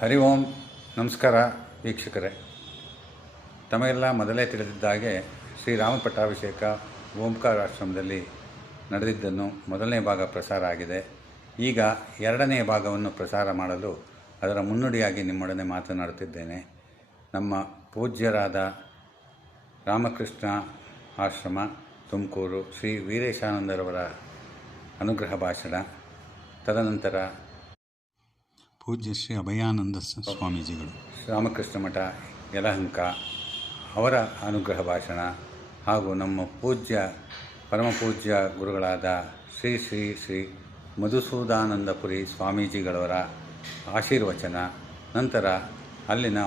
ಹರಿ ಓಂ. ನಮಸ್ಕಾರ ವೀಕ್ಷಕರೇ. ತಮಗೆಲ್ಲ ಮೊದಲೇ ತಿಳಿದಿದ್ದಾಗೆ ಶ್ರೀರಾಮ ಪಟ್ಟಾಭಿಷೇಕ ಓಂಕಾರ ಆಶ್ರಮದಲ್ಲಿ ನಡೆದಿದ್ದನ್ನು ಮೊದಲನೇ ಭಾಗ ಪ್ರಸಾರ ಆಗಿದೆ. ಈಗ ಎರಡನೆಯ ಭಾಗವನ್ನು ಪ್ರಸಾರ ಮಾಡಲು ಅದರ ಮುನ್ನುಡಿಯಾಗಿ ನಿಮ್ಮೊಡನೆ ಮಾತನಾಡುತ್ತಿದ್ದೇನೆ. ನಮ್ಮ ಪೂಜ್ಯರಾದ ರಾಮಕೃಷ್ಣ ಆಶ್ರಮ ತುಮಕೂರು ಶ್ರೀ ವೀರೇಶಾನಂದರವರ ಅನುಗ್ರಹ ಭಾಷಣ, ತದನಂತರ ಪೂಜ್ಯ ಶ್ರೀ ಅಭಯಾನಂದ ಸ್ವಾಮೀಜಿಗಳು ರಾಮಕೃಷ್ಣ ಮಠ ಯಲಹಂಕ ಅವರ ಅನುಗ್ರಹ ಭಾಷಣ, ಹಾಗೂ ನಮ್ಮ ಪರಮಪೂಜ್ಯ ಗುರುಗಳಾದ ಶ್ರೀ ಶ್ರೀ ಶ್ರೀ ಮಧುಸೂದಾನಂದಪುರಿ ಸ್ವಾಮೀಜಿಗಳವರ ಆಶೀರ್ವಚನ, ನಂತರ ಅಲ್ಲಿನ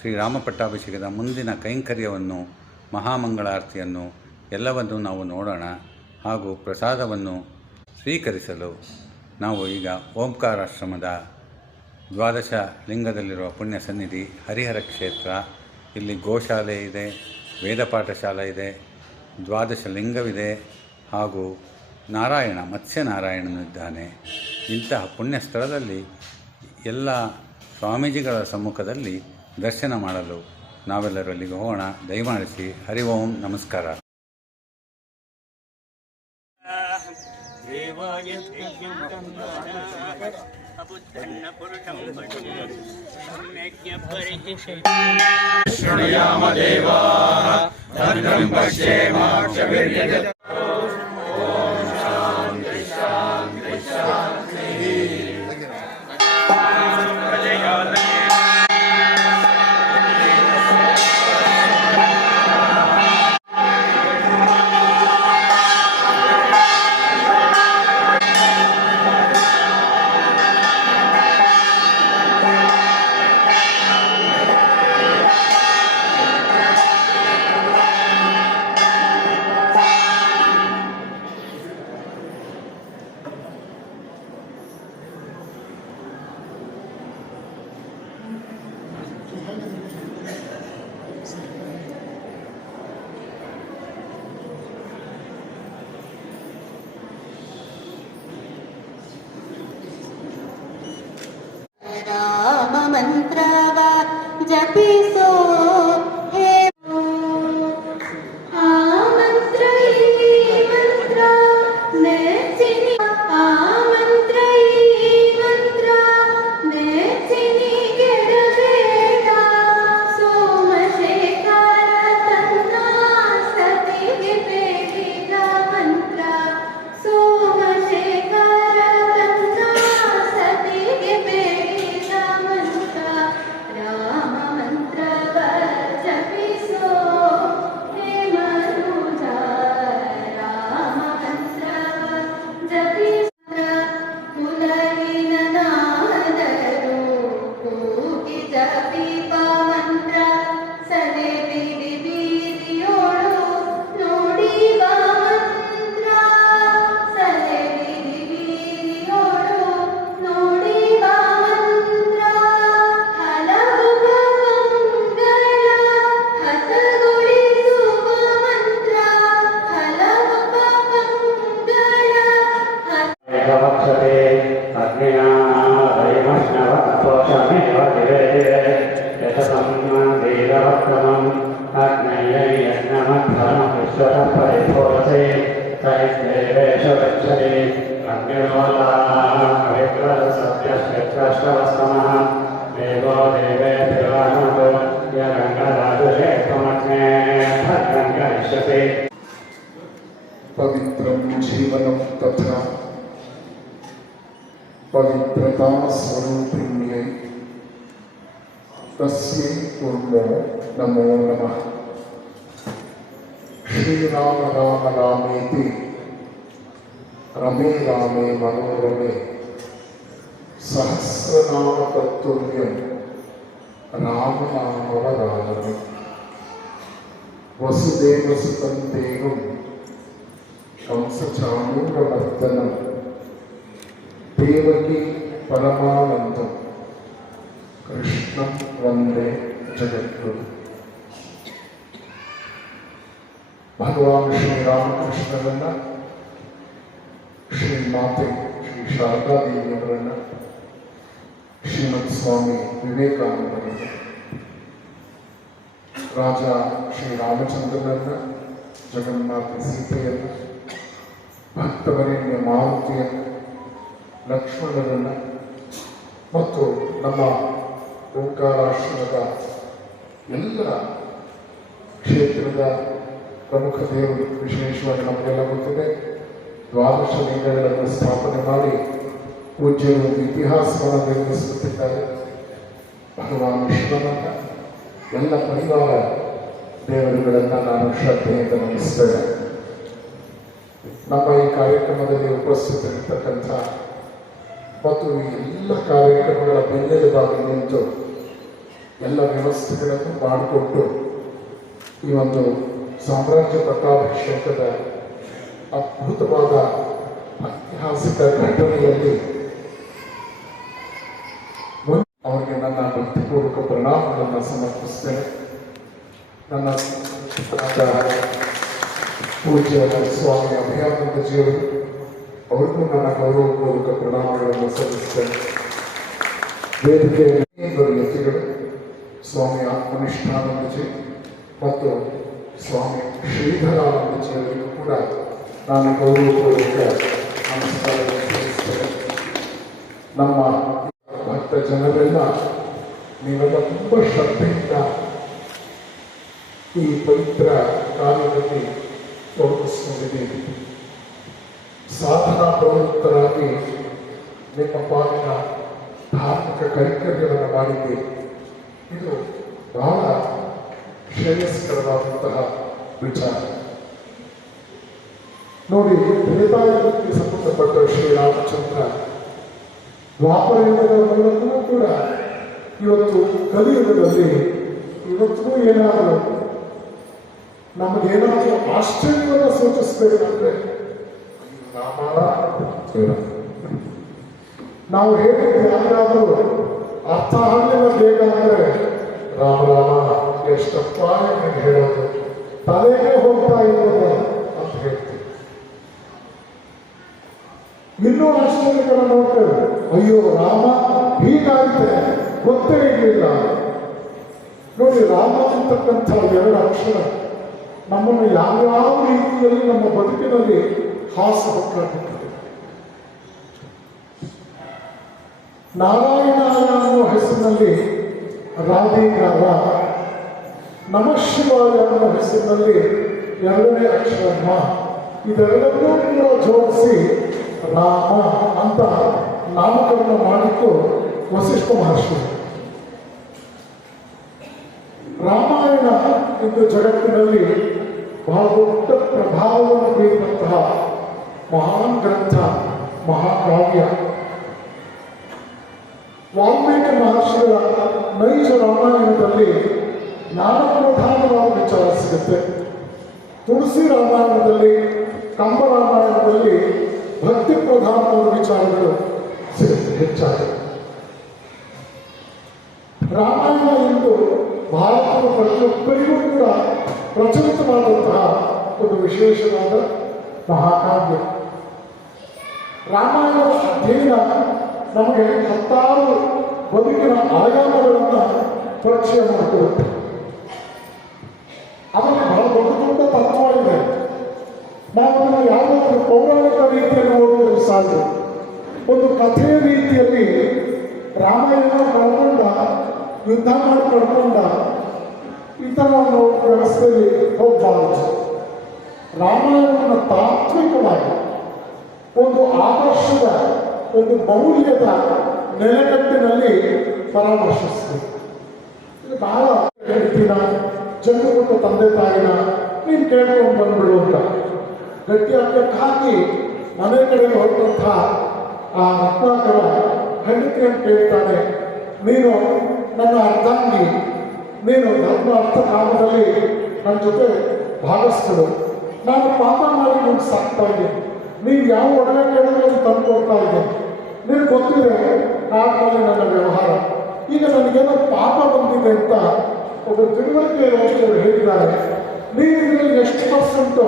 ಶ್ರೀರಾಮ ಪಟ್ಟಾಭಿಷೇಕದ ಮುಂದಿನ ಕೈಂಕರ್ಯವನ್ನು, ಮಹಾಮಂಗಳಾರತಿಯನ್ನು ಎಲ್ಲವನ್ನೂ ನಾವು ನೋಡೋಣ. ಹಾಗೂ ಪ್ರಸಾದವನ್ನು ಸ್ವೀಕರಿಸಲು ನಾವು ಈಗ ಓಂಕಾರಾಶ್ರಮದ ದ್ವಾದಶ ಲಿಂಗದಲ್ಲಿರುವ ಪುಣ್ಯ ಸನ್ನಿಧಿ ಹರಿಹರ ಕ್ಷೇತ್ರ, ಇಲ್ಲಿ ಗೋಶಾಲೆ ಇದೆ, ವೇದಪಾಠ ಶಾಲೆ ಇದೆ, ದ್ವಾದಶ ಲಿಂಗವಿದೆ, ಹಾಗೂ ಮತ್ಸ್ಯನಾರಾಯಣನಿದ್ದಾನೆ. ಇಂತಹ ಪುಣ್ಯ ಸ್ಥಳದಲ್ಲಿ ಎಲ್ಲ ಸ್ವಾಮೀಜಿಗಳ ಸಮ್ಮುಖದಲ್ಲಿ ದರ್ಶನ ಮಾಡಲು ನಾವೆಲ್ಲರೂ ಅಲ್ಲಿಗೆ ಹೋಗೋಣ. ದಯಮಾಡಿಸಿ. ಹರಿ ಓಂ. ನಮಸ್ಕಾರ. ಶೃಣುಯಾಮ ದೇವಾಃ ಭದ್ರಂ ಪಶ್ಯೇಮಾಕ್ಷವೀರ್ಯಜ. ಓಂ ಶಾಂತಿ ಶಾಂತಿ ಶಾಂತಿ. ರಾಮ ಮಂತ್ರವ ಜಪಿಸೋ ಹೇ. ಆ ಮಂತ್ರ ಈ ಮಂತ್ರ ನೆಚ್ಚಿನಿ, ಆ ಮಂತ್ರ ಈ ಮಂತ್ರ ನೆಚ್ಚಿನಿ ಗೆಡಬೇಡ. ಸೋಮಶೇಖರ ತನ್ನ ಸತಿಗೆ ಬೇಡಿದ ಮಂತ್ರ, ಸೋಮಶೇಖರ ತನ್ನ ಸತಿಗೆ ಬೇಡಿದ ಮಂತ್ರ. ರಾಮ ಮಂತ್ರವ ಜಪಿಸೋ ಹೇ ಮನುಜ, ರಾಮ ಮಂತ್ರವ ಜಪಿಸ. ಕುಲವಿನ ನಾದರು ಕೂಗಿ ಜಪಿಪ ಮಂತ್ರ, ಸಲೆ ಬೀದಿ ಬೀದಿಯೋಳು ನುಡಿವ ಮಂತ್ರ, ಸಲೆ ಬೀದಿ ಬೀದಿಯೋಳು ನುಡಿವ ಮಂತ್ರ. ಹಲವು ಪಾಪಗಳ ಹತಗೊಳಿಸುವ ಮಂತ್ರ, ಹಲವು ಪಾಪಗಳ ವಕ್ಷತೆ ಅಗ್ನಿನಾಮೈವಷ್ಣವಕ್ಷಮೇವ ದಿವೇ ದಿವೇ ಯಶಸಂ ಧೀರವಕ್ರಮಂ ಅಗ್ನಯೈ ಯಜ್ಞಮಧ್ವನಂ ವಿಶ್ವತಃ ಪರಿಭೋಷತೆ ತೈದೇವೇಶು ಗಚ್ಚತಿ. ಅಗ್ನಿರೋಧಾಃ ವಿಕ್ರಸತ್ಯಶ್ಚಿತ್ರಶ್ರವಸ್ತಮಃ ದೇವೋ ದೇವೇಭ್ಯೋ ಯಗಂಗರಾಜುಷೇ ತ್ವಮಗ್ನೇ ಭದ್ರಂ ಕರಿಷ್ಯಸಿ. पवित्रं जीवनं तथा पवित्रता स्वरूपिण्यै तस्यै कुर्मो नमो नमः. श्रीराम राम रामेति रमे रामे मनोरमे सहस्रनाम तत्तुल्यं रामनामवरानने. वसुदेवसुतं देवं कंसचाणूरमर्दनं देवकी परमानन्दं कृष्णं वन्दे जगद्गुरु. भगवान श्री रामकृष्णरನ್ನ, ಶ್ರೀ ಮಾತೆ ಶ್ರೀ ಶಾರದಾ ದೇವಿಯವರನ್ನ ಶ್ರೀಮದ್ ಸ್ವಾಮಿ ವಿವೇಕಾನಂದರಿಂದ ರಾಜ ಶ್ರೀರಾಮಚಂದ್ರನನ್ನ, ಜಗನ್ಮಾತೆ ಸೀತೆಯನ್ನು, ಭಕ್ತವರೇಣ್ಯ ಮಾರುತಿಯನ್ನು, ಲಕ್ಷ್ಮಣರನ್ನು ಮತ್ತು ನಮ್ಮ ಓಂಕಾರಾಶ್ರಮದ ಎಲ್ಲ ಕ್ಷೇತ್ರದ ಪ್ರಮುಖ ದೇವರು, ವಿಶೇಷವಾಗಿ ನಮಗೆಲ್ಲ ಗೊತ್ತಿದೆ, ದ್ವಾದಶ ಲಿಂಗಗಳನ್ನು ಸ್ಥಾಪನೆ ಮಾಡಿ ಪೂಜ್ಯರು ಒಂದು ಇತಿಹಾಸವನ್ನು ನಿರ್ಮಿಸುತ್ತಿದ್ದಾರೆ. ಭಗವಾನ್ ವಿಶ್ವನಾಥ ಎಲ್ಲ ಪರಿವಾರ ದೇವರುಗಳನ್ನು ನಾನು ಶ್ರದ್ಧೆಯಿಂದ ನಮಿಸ್ತೇನೆ. ನಮ್ಮ ಈ ಕಾರ್ಯಕ್ರಮದಲ್ಲಿ ಉಪಸ್ಥಿತರಿರ್ತಕ್ಕಂಥ ಮತ್ತು ಈ ಎಲ್ಲ ಕಾರ್ಯಕ್ರಮಗಳ ಬೆನ್ನೆಲುಬಾಗಿ ನಿಂತು ಎಲ್ಲ ವ್ಯವಸ್ಥೆಗಳನ್ನು ಮಾಡಿಕೊಟ್ಟು ಈ ಒಂದು ಸಾಮ್ರಾಜ್ಯ ಪಟ್ಟಾಭಿಷೇಕದ ಅದ್ಭುತವಾದ ಐತಿಹಾಸಿಕ ಘಟನೆಯಲ್ಲಿ ಅವರಿಗೆ ನನ್ನ ಭಕ್ತಿಪೂರ್ವಕ ಪ್ರಣಾಮಗಳನ್ನು ಸಮರ್ಪಿಸ್ತೇನೆ. ನನ್ನ ಪೂಜ್ಯ ಸ್ವಾಮಿ ಅಭಯಾನಂದಜಿಯವರು ಅವ್ರಿಗೂ ನನ್ನ ಗೌರವಪೂರ್ವಕ ಪ್ರಣಾಮಗಳನ್ನು ಸಲ್ಲಿಸ್ತೇನೆ. ವೇದಿಕೆಯ ಯತಿಗಳು ಸ್ವಾಮಿ ಆತ್ಮನಿಷ್ಠಾನಂದಜಿ ಮತ್ತು ಸ್ವಾಮಿ ಶ್ರೀಧರಾನಂದಜಿಯವರಿಗೂ ಕೂಡ ನಾನು ಗೌರವಪೂರ್ವಕ ನಮಸ್ಕಾರವನ್ನು ಸಲ್ಲಿಸ್ತೇನೆ. ನಮ್ಮ ಭಕ್ತ ಜನರೆಲ್ಲ ನೀವೆಲ್ಲ ತುಂಬ ಶ್ರದ್ಧೆಯಿಂದ ಈ ಪವಿತ್ರ ಕಾರ್ಯದಲ್ಲಿ ತೊಡಗಿಸಿಕೊಂಡಿದ್ದೀರಿ. ಸಾಧನಾ ಪ್ರವೃತ್ತರಾಗಿ ನಿಮ್ಮ ಪಾಲಿನ ಧಾರ್ಮಿಕ ಕೈಂಕರ್ಯವನ್ನು ಮಾಡಿದ್ದೀರಿ. ಇದು ಬಹಳ ಶ್ರೇಯಸ್ಕರವಾದಂತಹ ವಿಚಾರ. ನೋಡಿ, ತ್ರೇತಾಯುಗಕ್ಕೆ ಸಂಬಂಧಪಟ್ಟ ಶ್ರೀರಾಮಚಂದ್ರ ದ್ವಾಪರಯುಗದ ಮೂಲಕವೂ ಕೂಡ ಇವತ್ತು ಕಲಿಯುಗದಲ್ಲಿ ಇವತ್ತಿಗೂ ಏನಾದರೂ ನಮಗೇನಾದರೂ ಆಶ್ಚರ್ಯವನ್ನು ಸೂಚಿಸಬೇಕಂದ್ರೆ ನಾವು ಹೇಳಿದ್ದು ಯಾರಾದರೂ ಅರ್ಥ ಆಗಲಿಲ್ಲ ಬೇಗ ಅಂದರೆ ರಾಮ ರಾಮ ಎಷ್ಟಪ್ಪ ಎಂದು ಹೇಳೋದು, ತಲೆಗೆ ಹೋಗ್ತಾ ಇರೋದು ಅಂತ ಹೇಳ್ತೀವಿ. ಇನ್ನೂ ಆಶ್ಚರ್ಯಕರ ನೋಡ್ತೇವೆ, ಅಯ್ಯೋ ರಾಮ ಹೀಗಾಗಿದೆ ಗೊತ್ತೇ ಇರಲಿಲ್ಲ. ನೋಡಿ, ರಾಮ ಅಂತಕ್ಕಂಥ ಎರಡು ಅಕ್ಷರ ನಮ್ಮನ್ನು ಯಾವ್ಯಾವ ರೀತಿಯಲ್ಲಿ ನಮ್ಮ ಬದುಕಿನಲ್ಲಿ ಹಾಸ ಹೊಕ್ಕಾಗುತ್ತದೆ. ನಾರಾಯಣಾಯ ಅನ್ನೋ ಹೆಸರಿನಲ್ಲಿ ರಾಧಿಕಾರ, ನಮಃ ಶಿವಾಯ ಅನ್ನೋ ಹೆಸರಿನಲ್ಲಿ ಎರಡನೇ ಅಕ್ಷರ ಮ, ಇದೆರಡನ್ನೂ ಕೂಡ ಜೋಡಿಸಿ ರಾಮ ಅಂತ ನಾಮಕರಣ ಮಾಡಿದ್ದು ವಸಿಷ್ಠ ಮಹರ್ಷಿ. ರಾಮಾಯಣ ಇಂದು ಜಗತ್ತಿನಲ್ಲಿ ಬಹಳ ದೊಡ್ಡ ಪ್ರಭಾವವನ್ನು ಬೀರಿದಂತಹ ಮಹಾನ್ ಗ್ರಂಥ, ಮಹಾಕಾವ್ಯ. ವಾಲ್ಮೀಕಿ ಮಹರ್ಷಿಗಳ ನೈಜ ರಾಮಾಯಣದಲ್ಲಿ ಜ್ಞಾನಪ್ರಧಾನವಾದ ವಿಚಾರ ಸಿಗುತ್ತೆ. ತುಳಸಿ ರಾಮಾಯಣದಲ್ಲಿ, ಕಂಬ ರಾಮಾಯಣದಲ್ಲಿ ಭಕ್ತಿ ಪ್ರಧಾನವಾದ ವಿಚಾರಗಳು ಸಿಗುತ್ತೆ ಹೆಚ್ಚಾಗಿ. ರಾಮಾಯಣ ಎಂದು ಭಾರತದ ಪ್ರತಿಯೊಬ್ಬರಿಗೂ ಕೂಡ ಪ್ರಚಲಿತವಾದಂತಹ ಒಂದು ವಿಶೇಷವಾದ ಮಹಾಕಾವ್ಯ. ರಾಮಾಯಣದ ಅಧ್ಯಯನ ನಮಗೆ ಹತ್ತಾರು ಬದುಕಿನ ಆಯಾಮಗಳನ್ನು ಪರಿಚಯ ಮಾಡಿಕೊಡುತ್ತೆ. ಅದರಲ್ಲಿ ಬಹಳ ದೊಡ್ಡ ದೊಡ್ಡ ತತ್ವ ಇದೆ. ನಾವು ಅದನ್ನು ಯಾವುದಾದ್ರೂ ಪೌರಾಣಿಕ ರೀತಿಯಲ್ಲಿ ಓದುವುದು ಸಾಧ್ಯ. ಒಂದು ಕಥೆಯ ರೀತಿಯಲ್ಲಿ ರಾಮಾಯಣ ಕಳ್ಕೊಂಡ, ಯುದ್ಧ ಮಾಡಿ ಕಳ್ಕೊಂಡ ಈ ಥರ ಒಂದು ವ್ಯವಸ್ಥೆಯಲ್ಲಿ ಹೋಗಬಾರದು. ರಾಮಾಯಣವನ್ನು ತಾತ್ವಿಕವಾಗಿ ಒಂದು ಆದರ್ಶದ, ಒಂದು ಮೌಲ್ಯದ ನೆಲೆಗಟ್ಟಿನಲ್ಲಿ ಪರಾಮರ್ಶಿಸ್ತೀವಿ. ಇದು ಬಹಳ ಹೇಳ್ತೀನ, ಜನ್ಮ ಕೊಟ್ಟ ತಂದೆ ತಾಯಿನ ನೀನು ಕೇಳ್ಕೊಂಡು ಬಂದ್ಬಿಡು ಅಂತ ಗಟ್ಟಿ ಹಾಕಕ್ಕೆ ಹಾಕಿ ಮನೆ ಕಡೆಗೆ ಹೊರಟಂಥ ಆ ರತ್ನಾಕರ ಹೆಂಡತಿಯನ್ನು ಕೇಳ್ತಾನೆ, ನೀನು ನನ್ನ ಅರ್ಧಾಂಗಿ, ನೀನು ಧರ್ಮ ಅರ್ಥ ಕಾಮದಲ್ಲಿ ನನ್ನ ಜೊತೆ ಭಾಗಸ್ಥಳು, ನಾನು ಪಾಪ ಮಾಡಿ ನಿಮ್ಗೆ ಸಾಕ್ತಾ ಇದ್ದೀನಿ, ನೀವು ಯಾವ ಒಡವೆ ಕೇಳಿದ್ರೆ ತಂದು ಕೊಡ್ತಾ ಇದ್ದೀನಿ, ನಿನಗೆ ಗೊತ್ತಿದೆ ಕಾಡಿನಲ್ಲಿ ನನ್ನ ವ್ಯವಹಾರ, ಈಗ ನನಗೇನೋ ಪಾಪ ಬಂದಿದೆ ಅಂತ ಒಬ್ಬ ತಿಳುವಳಿಕೆ ಇರುವವರು ಹೇಳಿದ್ದಾರೆ. ನೀವು ಇದರಲ್ಲಿ ಎಷ್ಟು ಪರ್ಸೆಂಟು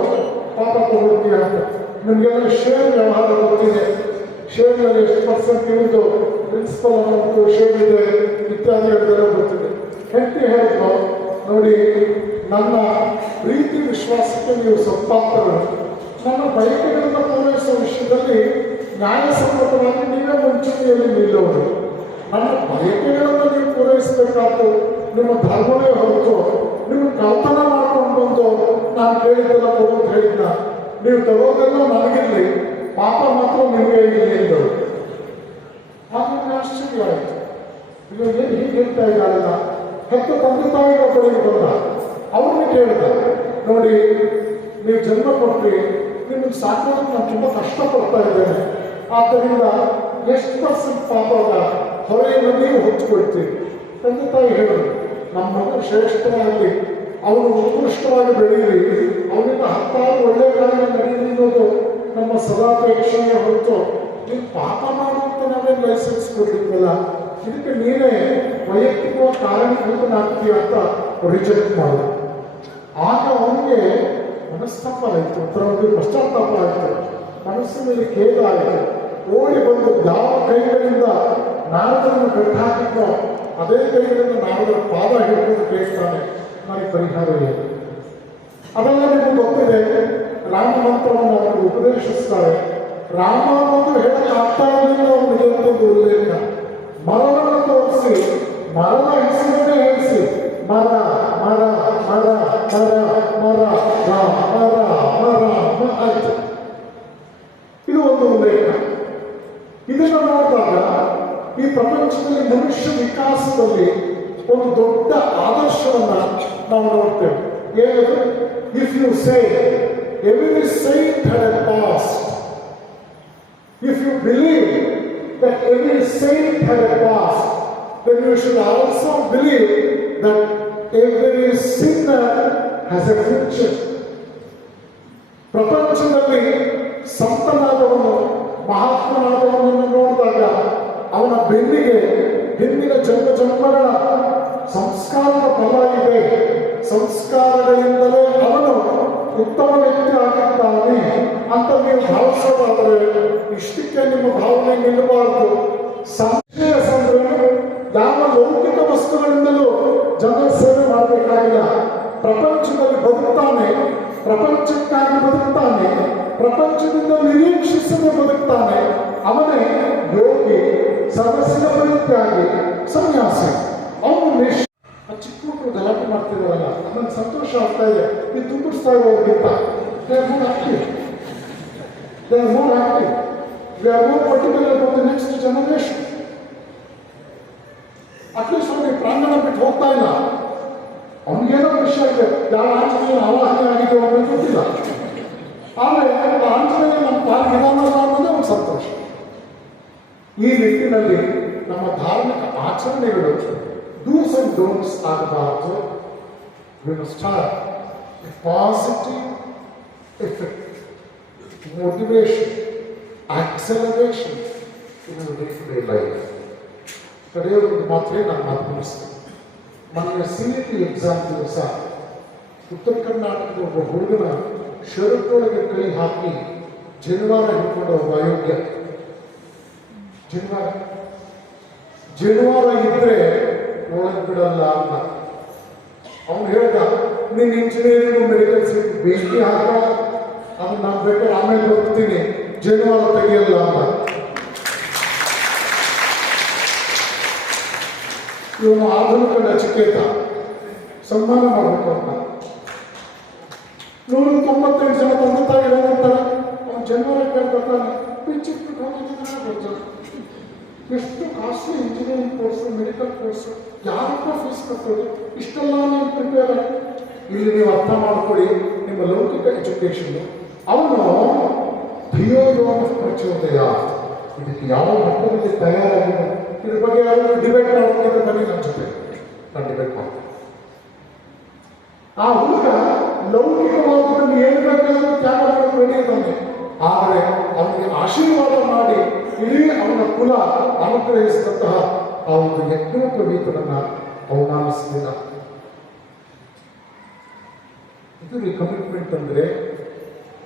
ಪಾಪ ತಗೊಳ್ತೀಯ ಅಂತ. ನಿಮಗೆಲ್ಲ ಶೇರ್ ವ್ಯವಹಾರ ಗೊತ್ತಿದೆ, ಶೇರ್ನಲ್ಲಿ ಎಷ್ಟು ಪರ್ಸೆಂಟ್ ಇರುವುದು ಪ್ರಿನ್ಸಿಪಲ್ ಅನ್ನೋ ಒಂದು ಶೇಡ್ ಇದೆ ಇತ್ಯಾದಿ ಹೇಳಿದೆಲ್ಲ ಗೊತ್ತಿದೆ. ಹೆಂಡತಿ ಹೇಳಿದ್ರು, ನೋಡಿ ನನ್ನ ಪ್ರೀತಿ ವಿಶ್ವಾಸಕ್ಕೆ ನೀವು ಸತ್ಪಾತ್ರರು, ನನ್ನ ಬಯಕೆಗಳನ್ನು ಪೂರೈಸುವ ವಿಷಯದಲ್ಲಿ ನ್ಯಾಯಸಮ್ಮತವಾಗಿ ನೀವೇ ಮುಂಚೂಣಿಯಲ್ಲಿ ನಿಲ್ಲೋರು. ನನ್ನ ಬಯಕೆಗಳನ್ನು ನೀವು ಪೂರೈಸಬೇಕಾದ್ದು ನಿಮ್ಮ ಧರ್ಮವೇ ಹೊರತು ನೀವು ಕಲ್ಪನ ಮಾಡ್ಕೊಂಡು ಬಂದು ನಾನು ಕೇಳಿದ್ದೆಲ್ಲ ಕೊಡು ಅಂತ ಹೇಳಿದ್ನ. ನೀವು ತಗೋದೆಲ್ಲ ನನಗಿರಲಿ, ಪಾಪ ಮಾತ್ರ ನಿಮಗೆ ಇರಲಿ ಎಂದರು. ಆಗ ಆಶ್ಚರ್ಯ ಆಯಿತು. ಈಗ ಏನು ಹೀಗೆ ಹೇಳ್ತಾ ಇದ್ದಾರಲ್ಲ. ಹೆತ್ತ ತಂದೆ ತಾಯಿಗಳ ಬಳಿಗೆ ಬಂದ, ಅವ್ರನ್ನ ಕೇಳಿದ, ನೋಡಿ ನೀವು ಜನ್ಮ ಕೊಟ್ರಿ, ನಿಮ್ಮನ್ನು ಸಾಕೋದಕ್ಕೆ ನಾನು ತುಂಬ ಕಷ್ಟಪಡ್ತಾ ಇದ್ದೇನೆ, ಆದ್ದರಿಂದ ಎಷ್ಟು ಪರ್ಸೆಂಟ್ ಪಾಪದ ಹೊರೆಯನ್ನು ನೀವು ಹೊಚ್ಕೊಳ್ತೀವಿ. ತಂದೆ ತಾಯಿ ಹೇಳಿದ್ರು, ನಮ್ಮ ಮಗು ಶ್ರೇಷ್ಠವಾಗಿ ಅವನು ಉತ್ಕೃಷ್ಟವಾಗಿ ಬೆಳೀಲಿ, ಅವನಿಂದ 10 ಒಳ್ಳೆಯ ಕಾರ್ಯ ನಡೆಯಲಿ ಅನ್ನೋದು ನಮ್ಮ ಸದಾಪೇಕ್ಷೆಯ ಹೊರತು ನೀವು ಪಾಪ ಮಾಡುವಂತ ನಾವೇನು ಲೈಸೆನ್ಸ್ ಕೊಡ್ಲಿಕ್ಕಲ್ಲ, ಇದಕ್ಕೆ ನೀನೇ ವೈಯಕ್ತಿಕವಾಗಿ ಕಾರಣೀಭೂತನಾಗ್ತೀಯ ಅಂತ ರಿಜೆಕ್ಟ್ ಮಾಡಿದ. ಆಗ ಅವನಿಗೆ ಮನಸ್ತಾಪ ಆಯಿತು, ಒಂಥರ ಪಶ್ಚಾತ್ತಾಪ ಆಯಿತು, ಮನಸ್ಸಿನಲ್ಲಿ ಖೇದ ಆಯಿತು. ಓಡಿ ಬಂದು ಯಾವ ಕೈಗಳಿಂದ ನಾರದನ್ನು ಕಟ್ಟಿ ಹಾಕಿದ್ನೋ ಅದೇ ಕೈಗಳಿಂದ ನಾರದರ ಪಾದ ಹಿಡಿದು ಕೇಳ್ತಾನೆ, ನನಗೆ ಪರಿಹಾರ ಏನು? ಅದೆಲ್ಲ ನಿಮಗೆ ಗೊತ್ತಿದೆ. ರಾಮ ಮಂತ್ರವನ್ನು ಅವರು ಉಪದೇಶಿಸ್ತಾರೆ. ರಾಮ ಅನ್ನೋದು ಹೇಳಕ್ಕೆ ಆಗ್ತಾ ಇರಲಿಲ್ಲ ಅವನಿಗೆ ಅಂತಂದು ಉಲ್ಲೇಖ. ಮರವನ್ನು ತೋರಿಸಿ ಮರದ ಹೆಸರನ್ನೇ ಹೇಳಿಸಿ, ಮರ ಮರ ಮರ ಮರ ಮರ ಮರ ಮರ ಆಯ್ತು. ಇದು ಒಂದು ಉಲ್ಲೇಖ. ಇದನ್ನು ನೋಡಿದಾಗ ಈ ಪ್ರಪಂಚದಲ್ಲಿ ಮನುಷ್ಯ ವಿಕಾಸದಲ್ಲಿ ಒಂದು ದೊಡ್ಡ ಆದರ್ಶವನ್ನ ನಾವು ನೋಡ್ತೇವೆ. ಏನದು? If you say every saint had a past, if you believe that every saint had a past, then you should also believe that every sinner has a future. ಪ್ರಪಂಚದಲ್ಲಿ ಸಂತನಾದವನು ಮಹಾತ್ಮನಾದವನನ್ನು ನೋಡಿದಾಗ ಅವನ ಬೆನ್ನಿಗೆ ಹಿಂದಿನ ಜನ್ಮಗಳ ಸಂಸ್ಕಾರದ ಫಲ ಇದೆ. ಸಂಸ್ಕಾರಗಳಿಂದಲೇ ಅವನು ಉತ್ತಮ ವ್ಯಕ್ತಿ ಆಗಿದ್ದಾನೆ ಅಂತ ನೀವು ಭಾವಿಸೋದಾದರೆ ಇಷ್ಟಕ್ಕೆ ನಿಮ್ಮ ಭಾವನೆ ನಿಲ್ಲಬಾರದು. ಸಂಶಯ ಸಂಗ್ರಹ ಯಾವ ಲೌಕಿಕ ವಸ್ತುಗಳಿಂದಲೂ ಜನ ಸೇವೆ ಮಾಡಬೇಕಾಗಿಲ್ಲ. ಪ್ರಪಂಚದಲ್ಲಿ ಬದುಕ್ತಾನೆ, ಪ್ರಪಂಚಕ್ಕಾಗಿ ಬದುಕ್ತಾನೆ, ಪ್ರಪಂಚದಿಂದ ನಿರೀಕ್ಷಿಸದೆ ಬದುಕ್ತಾನೆ, ಅವನೇ ಯೋಗಿ, ಸದಸ್ಯ ಪರಿತ್ಯಾಗಿ, ಸನ್ಯಾಸಿ. ಅವನು ಚಿಕ್ಕ ಮಕ್ಕಳು ಗಲಾಟೆ ಮಾಡ್ತಿದಾರಲ್ಲ, ನನಗೆ ಸಂತೋಷ ಆಗ್ತಾ ಇದೆ. ಈ ತುಂಬಿಸ್ತಾ ಇರೋದ್ರಿಂದ they are more active, they are more active, we are more particular about the next generation. At least ಅವನಿಗೆ ಪ್ರಾಂಗಣ ಬಿಟ್ಟು ಹೋಗ್ತಾ ಇಲ್ಲ. ಅವನಿಗೇನೋ ವಿಷಯ ಇದೆ, ಯಾವ ಆಂಜನೇಯನ ಆವಾಹನೆ ಆಗಿದೆ ಅವನಿಗೆ ಗೊತ್ತಿಲ್ಲ. ಆದರೆ ಆಂಜನೇಯ ನಮ್ಮ ಪಾಲಿಗೆ ಇದಾನಲ್ಲ ಅನ್ನೋದೇ ಒಂದು ಸಂತೋಷ. ಈ ನಿಟ್ಟಿನಲ್ಲಿ ನಮ್ಮ ಧಾರ್ಮಿಕ ಆಚರಣೆಗಳು do's and don'ts ಆಗಬಾರದು. We must have a positive effect, motivation, acceleration in our day-to-day life. ಕಡೆಯವರಿಗೆ ಮಾತ್ರ ನಾನು ಮಾತು ಮುಗಿಸ್ತೇನೆ. ಮೊನ್ನೆ CET ಎಕ್ಸಾಮ್ ದಿವಸ ಉತ್ತರ ಕರ್ನಾಟಕದ ಒಬ್ಬ ಹುಡುಗನ ಶರತ್ತೊಳಗೆ ಕೈ ಹಾಕಿ ಜನಿವಾರ ಹಿಡ್ಕೊಂಡು ಒಬ್ಬ ಅಯೋಗ್ಯ. ಜನಿವಾರ ಇದ್ರೆ ಒಳಗೆ ಬಿಡಲ್ಲ ಅಂತ ಅವನು ಹೇಳ್ದ, ನೀನು ಇಂಜಿನಿಯರಿಂಗ್ ಮೆಡಿಕಲ್ ಸೀಟ್ ಬೇಕಿ ಹಾಕ, ಅದು ನಾನು ಬೇಕಾದ್ರೆ ಆಮೇಲೆ ಹೋಗ್ತೀನಿ, ಜನಿವಾರ ತೆಗಿಯಲ್ಲ ಅಂತ. ಇವನು ಆಧುನಿಕ ನಚಿಕೇತ, ಸನ್ಮಾನ ಮಾಡಬೇಕು ಅಂತ. 198 ಜನ ತಂದೆ ತಾಯಿ ಏನಂತಾರೆ, ಅವನು ಜನಿವಾರ ಕೇಳ್ಕೊತಾನೆ, ಪಿಚ್ಚಿಟ್ಬಿಟ್ಟು ಹೋಗಿದ್ರೆ ಎಷ್ಟು costly engineering course, medical course, ಯಾರಪ್ಪ ಫೀಸ್ ಕಟ್ಟೋದು, ಇಷ್ಟೆಲ್ಲ ನೀವು ಪ್ರಿಪೇರ್. ಇಲ್ಲಿ ನೀವು ಅರ್ಥ ಮಾಡ್ಕೊಳ್ಳಿ, ನಿಮ್ಮ ಲೌಕಿಕ ಎಜುಕೇಷನ್ ಅವನು ಧಿಯೋಯೋನ ಪ್ರಚೋದಯ, ಇದಕ್ಕೆ ಯಾವ ಮಟ್ಟದಲ್ಲಿ ತಯಾರಾಗಿದೆ, ಇದ್ರ ಬಗ್ಗೆ ಯಾರು ಡಿಬೇಟ್ ಮಾಡ್ಕೊಂಡಿದ್ರೆ ಬನ್ನಿ ನನ್ನ ಜೊತೆ, ನಾನು ಡಿಬೇಟ್ ಮಾಡ್ತೀನಿ. ಆ ಹುಡುಗ ಲೌಕಿಕವಾದದಲ್ಲಿ ಏನು ಬೇಕಾದರೂ ತ್ಯಾಗ ಮಾಡಿ ಬೆಳೆಯುತ್ತಾನೆ, ಆದರೆ ಅವನಿಗೆ ಆಶೀರ್ವಾದ ಮಾಡಿ ಇಡೀ ಅವನ ಕುಲ ಅನುಗ್ರಹಿಸಿದಂತಹ ಆ ಒಂದು ಯಜ್ಞೋಪವೀತನನ್ನ ಅವಮಾನಿಸಲಿಲ್ಲ. ಇದು ರೀ ಕಮಿಟ್ಮೆಂಟ್ ಅಂದ್ರೆ,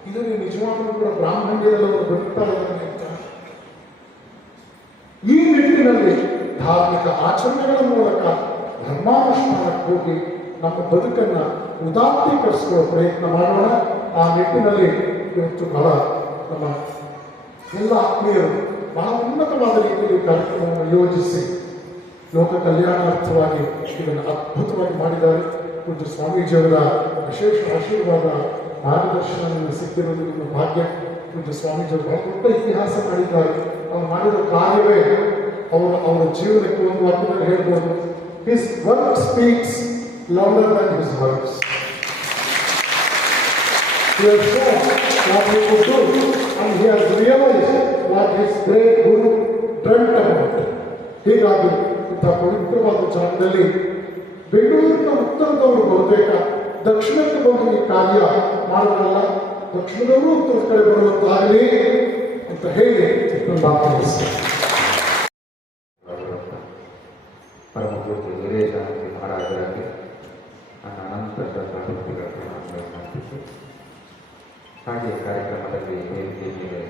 ಇದು ರೀ ನಿಜವಾಗ್ಲೂ ಕೂಡ ಬ್ರಾಹ್ಮಣ್ಯದಲ್ಲಿ ಅವರು ಬದುಕ್ತಾ ಇದ್ದಾನೆ ಅಂತ. ಈ ನಿಟ್ಟಿನಲ್ಲಿ ಧಾರ್ಮಿಕ ಆಚರಣೆಗಳ ಮೂಲಕ ಧರ್ಮಾನುಷ್ಠಾನಕ್ಕೆ ಹೋಗಿ ನಮ್ಮ ಬದುಕನ್ನು ಉದಾತ್ತೀಕರಿಸುವ ಪ್ರಯತ್ನ ಮಾಡೋಣ. ಆ ನಿಟ್ಟಿನಲ್ಲಿ ಇವತ್ತು ಬಹಳ ನಮ್ಮ ಎಲ್ಲ ಆತ್ಮೀಯರು ಬಹಳ ಉನ್ನತವಾದ ರೀತಿಯಲ್ಲಿ ಕಾರ್ಯಕ್ರಮವನ್ನು ಯೋಜಿಸಿ ಲೋಕ ಕಲ್ಯಾಣಾರ್ಥವಾಗಿ ಇದನ್ನು ಅದ್ಭುತವಾಗಿ ಮಾಡಿದ್ದಾರೆ. ಪೂಜ್ಯ ಸ್ವಾಮೀಜಿಯವರ ವಿಶೇಷ ಆಶೀರ್ವಾದ ಮಾರ್ಗದರ್ಶನ ಸಿಕ್ಕಿರುವುದು ನಿಮ್ಮ ಭಾಗ್ಯ. ಪೂಜ್ಯ ಸ್ವಾಮೀಜಿಯವರು ಬಹಳ ದೊಡ್ಡ ಇತಿಹಾಸ ಮಾಡಿದ್ದಾರೆ. ಅವರು ಮಾಡಿದ ಕಾರ್ಯವೇ ಅವರ ಜೀವನಕ್ಕೆ ಒಂದು ವಾಕ್ಯದಲ್ಲಿ ಹೇಳ್ಬೋದು, his work speaks louder than his works. He has shown what he could do and he has realized what his great Guru dreamt about. ಹೀಗಾಗಿ ಇಂಥ ಪವಿತ್ರವಾದ ಜಾಗದಲ್ಲಿ ಬೆಂಗಳೂರಿನ ಉತ್ತರದವರು ಬಹುತೇಕ ದಕ್ಷಿಣಕ್ಕೆ ಬಂದು ಈ ಕಾರ್ಯ ಮಾಡೋದಲ್ಲ, ದಕ್ಷಿಣದವರು ಉತ್ತರದ ಕಡೆ ಬರುವಂತಾಗಲಿ ಅಂತ ಹೇಳಿ ನನ್ನ ಮಾತನಾಡಿಸ್ತೇನೆ. ಪರಮಪೂಜ್ಯ ವೀರೇಶಾನಂದ ಮಹಾರಾಜರಿಗೆ ನನ್ನ ಅನಂತ ಶ್ರದ್ಧಾಭಕ್ತಿಗಳನ್ನು ಸಮರ್ಪಿಸಿ, ಹಾಗೆ ಕಾರ್ಯಕ್ರಮದಲ್ಲಿ ವೇದಿಕೆ ಮೇಲೆ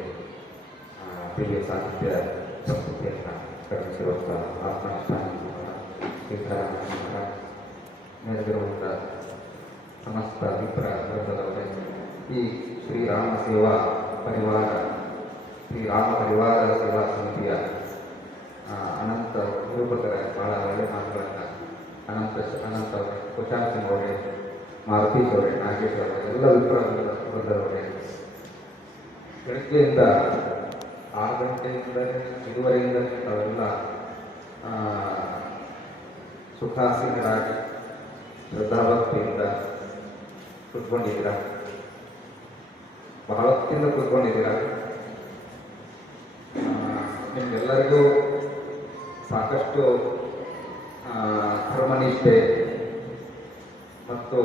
ದಿವ್ಯ ಸಾಹಿತ್ಯ ಸಂಸ್ಕೃತಿಯನ್ನು ಕರ್ಮಿಸಿರುವಂಥ ಆತ್ಮನಿಷ್ಠಾನ ಸಿದ್ದರಾಮಯ್ಯ ನೆರೆದಿರುವಂಥ ಸಮಸ್ತ ವಿಪ್ರ ವೃಂದದವರೇ, ಈ ಶ್ರೀರಾಮ ಪರಿವಾರ ಸೇವಾ ಸಮಿತಿಯ ಅನಂತ ನಿರೂಪಕರ ಭಾಳ ಒಳ್ಳೆಯ ಮಾತುಗಳನ್ನು ಅನಂತ ಕುಶಾಲ್ ಸಿಂಗ್ ಅವರೇ, ಮಾರುತೀಶ್ ಅವರೇ, ನಾಗೇಶ್ ಅವರೇ, ಎಲ್ಲ ವಿಪ್ರ ವೃಂದದವರೇ, ಬೆಳಗ್ಗೆಯಿಂದ 6 ಗಂಟೆಯಿಂದ ಇದುವರೆಯಿಂದ ತಾವೆಲ್ಲ ಸುಖಾಸೀನರಾಗಿ ಶ್ರದ್ಧಾಭಕ್ತಿಯಿಂದ ಕೂತ್ಕೊಂಡಿದ್ದೀರ, ಬಹಳ ಹೊತ್ತಿಂದ ಕೂತ್ಕೊಂಡಿದ್ದೀರ. ನಿಮಗೆಲ್ಲರಿಗೂ ಸಾಕಷ್ಟು ಧರ್ಮನಿಷ್ಠೆ ಮತ್ತು